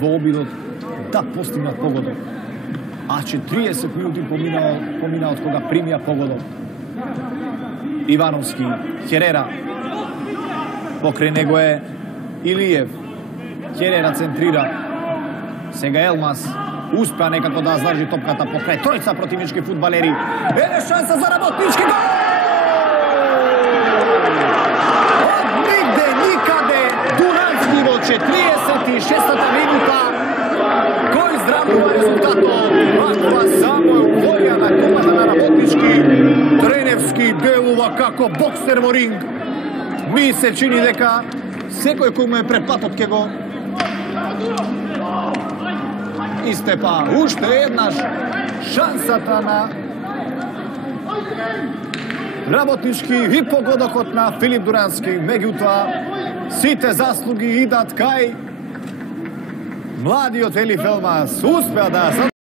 Во обидот да постигнат погодот. А 40 минути помина од кога примија погодот. Ивановски, Херера. Покрај него е Илиев. Херера центрира. Сега Елмас успеа некако да здржи топката покрај тројца противнички фудбалери. Еве шанса за Работнички гол! Од нигде никаде Дурански во 46-та минута. Кој здравува резултатот? Ваква само еуфорија на клубата на Работнички. Треневски делува како боксер во ринг. Ми се чини дека секој кој му е пред ке го истепа. Уште еднаш шансата на Работнички и погодокот на Филип Дурански. Меѓутоа, сите заслуги идат кај младиот Елиф Елмас. Успеа да